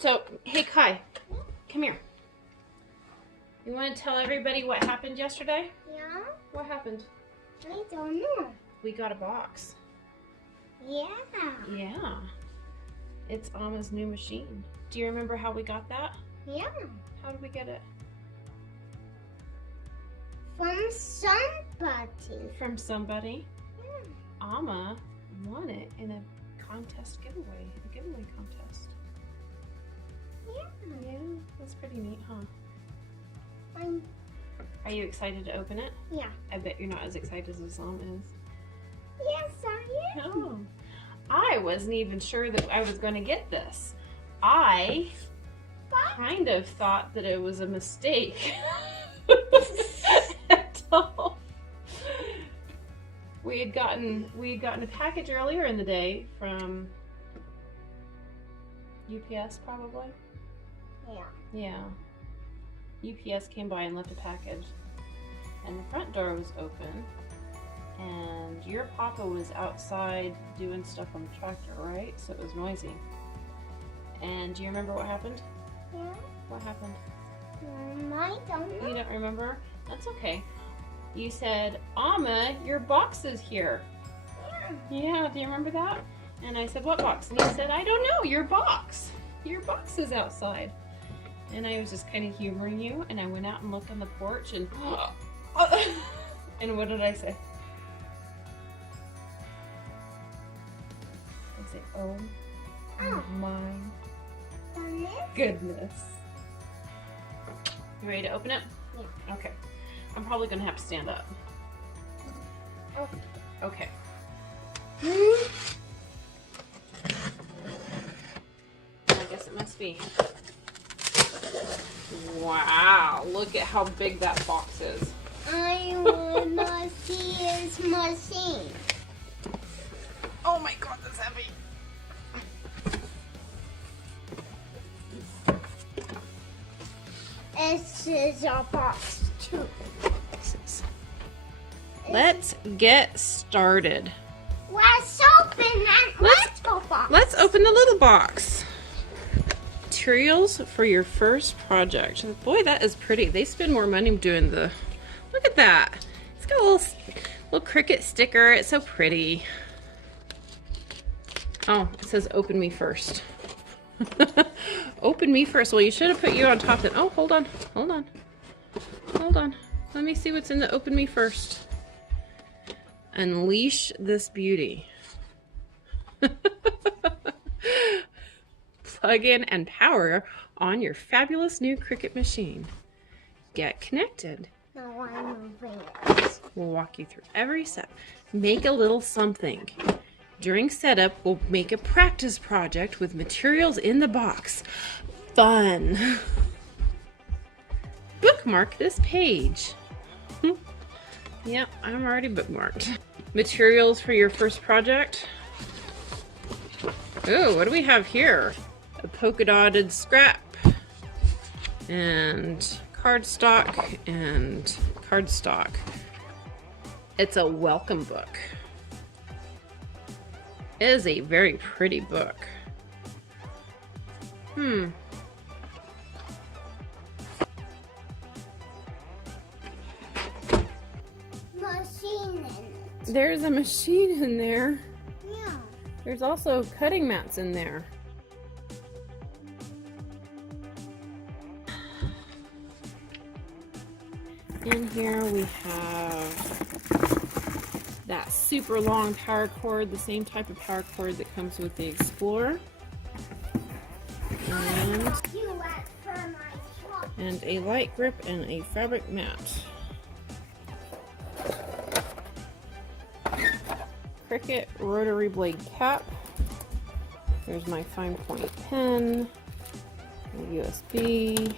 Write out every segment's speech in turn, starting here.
So, hey Kai, come here. You want to tell everybody what happened yesterday? Yeah? What happened? I don't know. We got a box. Yeah. Yeah. It's Alma's new machine. Do you remember how we got that? Yeah. How did we get it? From somebody. From somebody. Yeah. Alma won it in a contest giveaway. A giveaway contest. Yeah. Yeah, that's pretty neat, huh? I'm, Are you excited to open it? yeah. I bet you're not as excited as Alma is. Yes, I am. Oh. I wasn't even sure that I was going to get this. I kind of thought that it was a mistake. Until we had gotten a package earlier in the day from UPS, probably. Yeah. Yeah. UPS came by and left a package, and the front door was open, and your papa was outside doing stuff on the tractor, right? So it was noisy. And do you remember what happened? Yeah. What happened? I don't know. You don't remember? That's okay. You said, Alma, your box is here. Yeah. Yeah, do you remember that? And I said, what box? And he said, I don't know, your box. Your box is outside. And I was just kind of humoring you, and I went out and looked on the porch, and and what did I say? I said, oh my goodness. You ready to open it? Yeah. Okay. I'm probably going to have to stand up. Okay. Okay. I guess it must be. Wow, look at how big that box is. I wanna see his machine. Oh my god, that's heavy. This is a box too. Let's get started. Let's open that little box. Let's open the little box. Materials for your first project. Boy, that is pretty. They spend more money doing the... Look at that. It's got a little Cricut sticker. It's so pretty. Oh, it says open me first. Open me first. Well, you should have put you on top then. Oh, hold on. Hold on. Hold on. Let me see what's in the open me first. Unleash this beauty. Plug in and power on your fabulous new Cricut machine. Get connected. No, I'm moving it. We'll walk you through every step. Make a little something. During setup, we'll make a practice project with materials in the box. Fun. Bookmark this page. Yep, I'm already bookmarked. Materials for your first project. Oh, what do we have here? A polka dotted scrap and cardstock and cardstock. It's a welcome book. It is a very pretty book. Machine in it. There's a machine in there. Yeah. There's also cutting mats in there. In here we have that super long power cord, the same type of power cord that comes with the Explorer. And a light grip and a fabric mat. Cricut rotary blade cap. There's my fine point pen, a USB.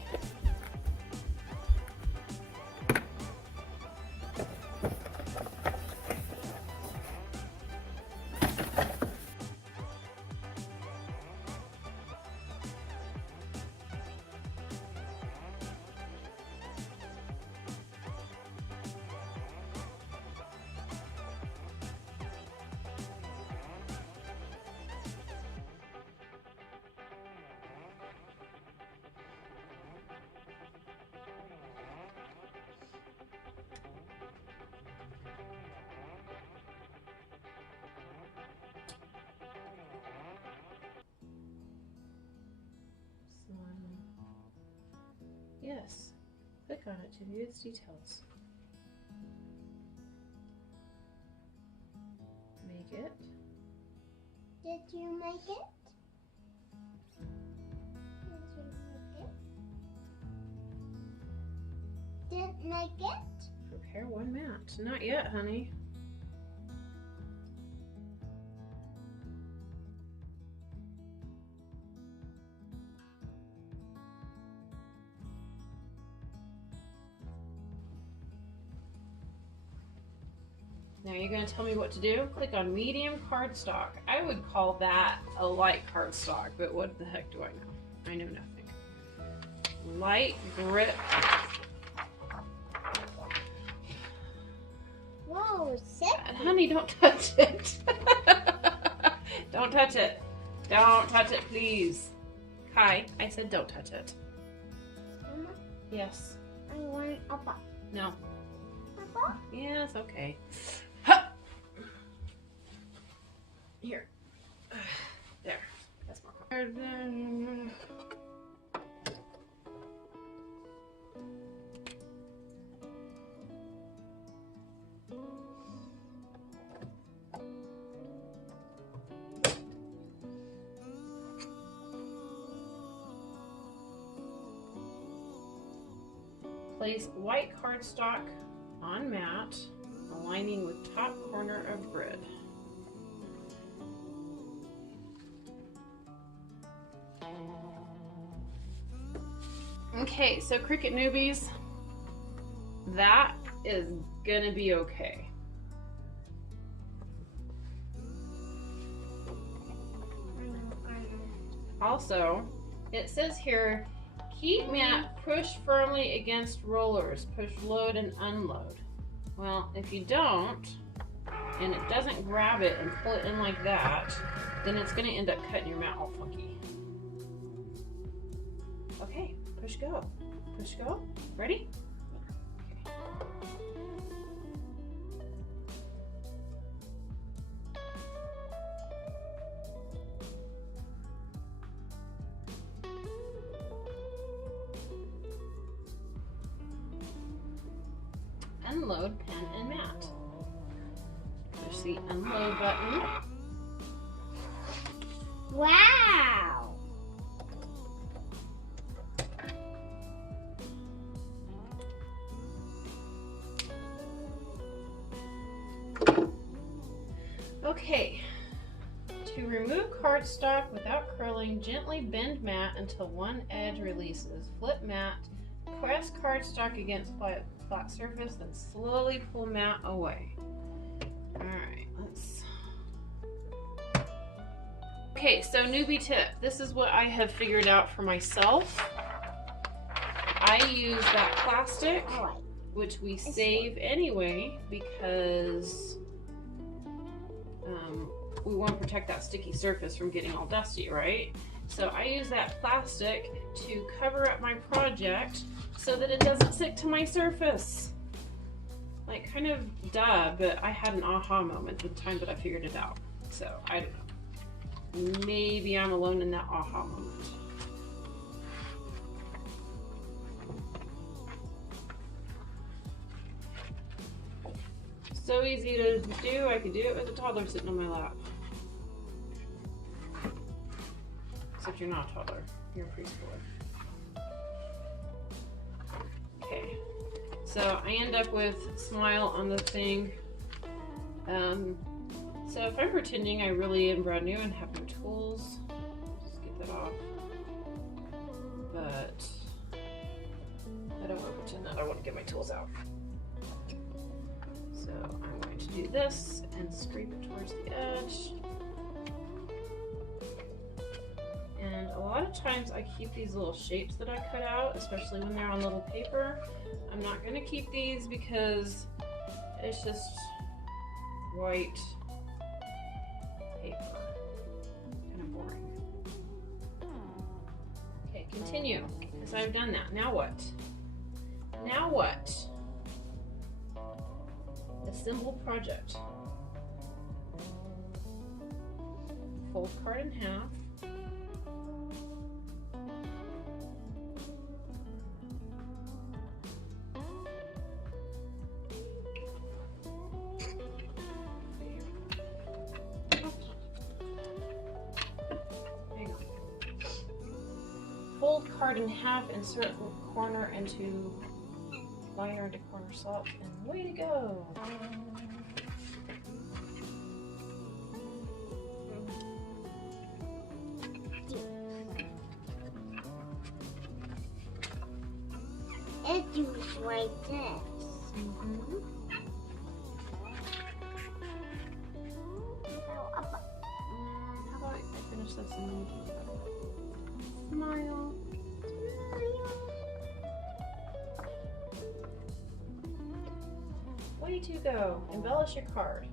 this. Click on it to view its details. Make it. Did you make it? Didn't make it? Prepare one mat. Not yet, honey. Now you're going to tell me what to do? Click on medium cardstock. I would call that a light cardstock, but what the heck do I know? I know nothing. Light grip. Whoa, sick. Honey, don't touch it. Don't touch it. Don't touch it, please. Kai, I said don't touch it. Mama, Yes. I want a box. No. A box? Yes, okay. Huh. Here. There. That's more comfortable. Place white cardstock on mat, aligning with top corner of grid. Okay, so Cricut newbies, that is gonna be okay. Also, it says here, keep mat pushed firmly against rollers. Push load and unload. Well, if you don't, and it doesn't grab it and pull it in like that, then it's going to end up cutting your mat all funky. Okay, push go. Push go. Ready? Okay. Unload pen and mat. Push the unload button. Wow. Okay. To remove cardstock without curling, gently bend mat until one edge releases. Flip mat. Press cardstock against flat surface, then slowly pull mat away. Alright, let's... Okay, so newbie tip. This is what I have figured out for myself. I use that plastic, which we save anyway, because we want to protect that sticky surface from getting all dusty, right? So I use that plastic to cover up my project so that it doesn't stick to my surface. Like, kind of duh, but I had an aha moment at the time that I figured it out. So, I don't know. Maybe I'm alone in that aha moment. So easy to do, I could do it with a toddler sitting on my lap. Except you're not a toddler, you're a preschooler. Okay, so I end up with smile on the thing. So if I'm pretending I really am brand new and have no tools, just get that off. But I don't want to pretend that I want to get my tools out. So I'm going to do this and scrape it towards the edge. And a lot of times I keep these little shapes that I cut out, especially when they're on little paper. I'm not going to keep these because it's just white paper. Kind of boring. Okay, continue, because I've done that. Now what? Now what? Assemble project. Fold card in half. fold card in half, insert corner into liner into corner slots, and way to go! Edges like this. How about I finish this and then smile? Way to go! Embellish your card.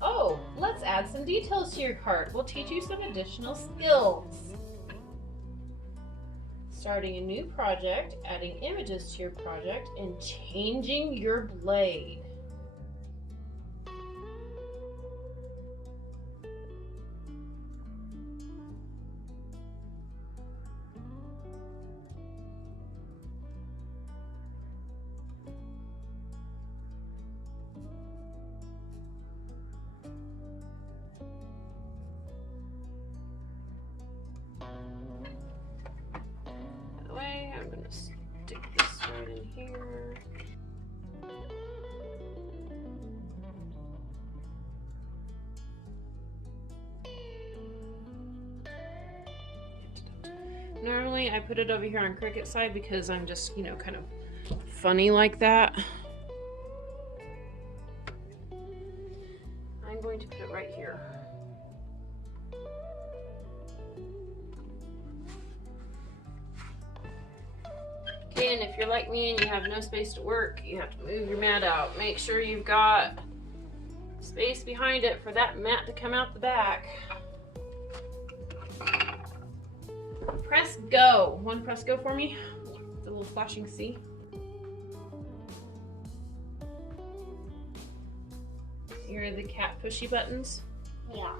Oh, let's add some details to your card. We'll teach you some additional skills. Starting a new project, adding images to your project, and changing your blade. I'm going to stick this right in here. Normally I put it over here on Cricut side because I'm just, you know, kind of funny like that. I'm going to put it right here. Okay, and if you're like me and you have no space to work, you have to move your mat out. Make sure you've got space behind it for that mat to come out the back. Press go. Want to press go for me? The little flashing C. Here are the cat pushy buttons. Yeah.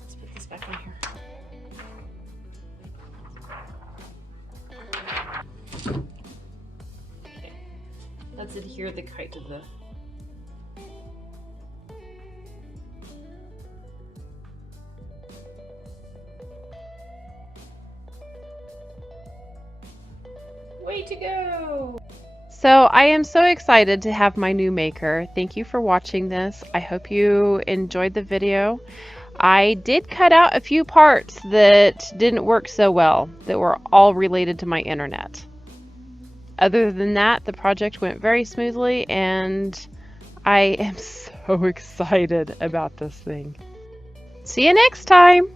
Let's put this back in here. Okay. Let's adhere the kite to the way to go! So I am so excited to have my new maker. Thank you for watching this. I hope you enjoyed the video. I did cut out a few parts that didn't work so well, that were all related to my internet. Other than that, the project went very smoothly and I am so excited about this thing. See you next time!